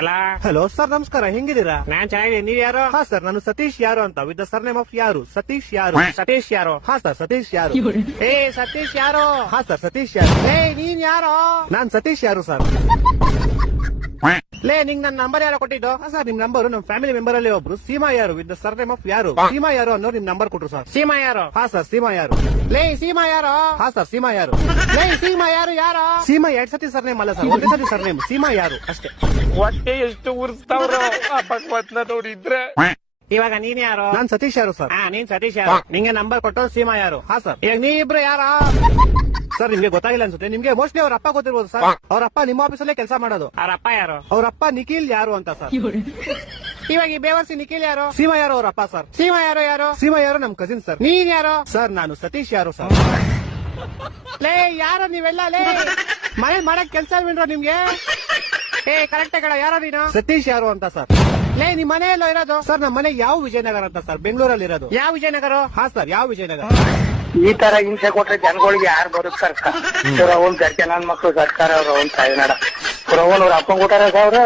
ಅಲ್ಲ hello sir, ನಮಸ್ಕಾರ. ಹೆಂಗಿದ್ದೀರಾ? ನಾನ್ ಚೆನ್ನಾಗಿದ್ದೀನಿ. ನೀವ್ ಯಾರು? ಹಾ ಸರ್, ನಾನು ಸತೀಶ್ ಯಾರು ಅಂತ, ವಿತ್ ದ ಸರ್ನೇಮ್ ಆಫ್ ಯಾರು. ಸತೀಶ್ ಯಾರು. ಸತೀಶ್ ಯಾರು? ಹಾ ಸರ್, ಸತೀಶ್ ಯಾರು. ಏ ಸತೀಶ್ ಯಾರು? ಹಾ ಸರ್, ಸತೀಶ್ ಯಾರು. ಏ ನೀನ್ ಯಾರು? ನಾನ್ ಸತೀಶ್ ಯಾರು ಸರ್. ಲೇ ನಿಂಗ್ ನನ್ ನಂಬರ್ ಯಾರೋ ಕೊಟ್ಟಿದ್ದು? ಹಾ ಸರ್, ನಿಮ್ ನಂಬರ್ ನಮ್ ಫ್ಯಾಮಿಲಿ ಮೆಂಬರ್ ಅಲ್ಲಿ ಒಬ್ರು ಸೀಮಾ ಯಾರು ವಿತ್ ದ ಸರ್ನೇಮ್ ಆಫ್ ಯಾರು. ಸೀಮಾ ಯಾರು ಅನ್ನೋ ನಿಮ್ ನಂಬರ್ ಕೊಟ್ರು ಸರ್. ಸೀಮಾ ಯಾರು? ಹಾ ಸರ್, ಸೀಮಾ ಯಾರು. ಲೇ ಸೀಮಾ ಯಾರು? ಹಾ ಸರ್, ಸೀಮಾ ಯಾರು. ಲೇ ಸೀಮಾ ಯಾರು? ಸೀಮಾ 2 ಸತಿ ಸರ್ನೇಮ್ ಅಲ್ಲ ಸರ್, ಒಂದೇ ಸತಿ ಸರ್ನೇಮ್. ಸೀಮಾ ಯಾರು ಅಷ್ಟೇ. ಹೊಟ್ಟೆ ಎಷ್ಟು ಉರ್ಸ್ತಾವ್ರು ಆ ಭಗವತ್ನದವ್ರು ಇದ್ರೆ. ಇವಾಗ ನೀನ್ ಯಾರು? ನಾನ್ ಸತೀಶ್ ಯಾರು ಸರ್. ಹಾ ನೀನ್ ಸತೀಶ್ ಯಾರು? ನಿಂಗೆ ನಂಬರ್ ಕೊಟ್ಟು ಸೀಮಾ ಯಾರು? ಹಾ ಸರ್. ಈಗ ನೀ ಇಬ್ರು ಯಾರ? ಸರ್, ನಿಮ್ಗೆ ಗೊತ್ತಾಗಿಲ್ಲ ಅನ್ಸುತ್ತೆ. ನಿಮ್ಗೆ ಮೋಸ್ಟ್ಲಿ ಅವ್ರ ಅಪ್ಪ ಗೊತ್ತಿರ್ಬೋದು ಸರ್. ಅವ್ರ ಅಪ್ಪ ನಿಮ್ಮ ಆಫೀಸಲ್ಲೇ ಕೆಲಸ ಮಾಡೋದು. ಅವ್ರ ಅಪ್ಪ ಯಾರು? ಅವ್ರ ಅಪ್ಪ ನಿಖಿಲ್ ಯಾರು ಅಂತ ಸರ್. ಇವಾಗ ಈ ಬೇವರ್ಸಿ ನಿಖಿಲ್ ಯಾರು? ಸೀಮಾ ಯಾರು ಅವ್ರ ಅಪ್ಪ ಸರ್. ಸೀಮಾ ಯಾರು? ಸೀಮಾ ಯಾರು ನಮ್ ಕಸಿನ್ ಸರ್. ನೀನ್ ಯಾರು? ಸರ್, ನಾನು ಸತೀಶ್ ಯಾರು ಸರ್. ಲೇ ಯಾರು ನೀವೆಲ್ಲ? ಲೇ ಮನೆ ಮಾಡಕ್ ಕೆಲ್ಸ ಬಿಡ್ರೋ ನಿಮ್ಗೆ? ಏ ಕರೆಕ್ಟ್ ಕಡ ಯಾರೋ ನೀನು? ಸತೀಶ್ ಯಾರು ಅಂತ ಸರ್. ಲೇ ನಿಮ್ ಮನೆ ಎಲ್ಲೋ ಇರೋದು? ಸರ್, ನಮ್ಮ ಮನೆ ಯಾವ ವಿಜಯನಗರ ಅಂತ ಸರ್, ಬೆಂಗಳೂರಲ್ಲಿ ಇರೋದು. ಯಾವ ವಿಜಯನಗರ? ಹಾ ಸರ್, ಯಾವ ವಿಜಯನಗರ. ಈ ತರ ಹಿಂಸೆ ಕೊಟ್ರೆ ಜನಗಳಿಗೆ ಯಾರು ಬರುತ್ತೆ ಸರ್ಕಾರ? ಅವ್ನ್ ಗರ್ಜೆ ನನ್ ಮಕ್ಳು ಸರ್ಕಾರ ಅವ್ರ ಅವ್ನ್ ತಾಯಿನಾಡ ಅವ್ರ ಅಪ್ಪನ್ ಕೊಟ್ಟಾರ ಅವ್ರ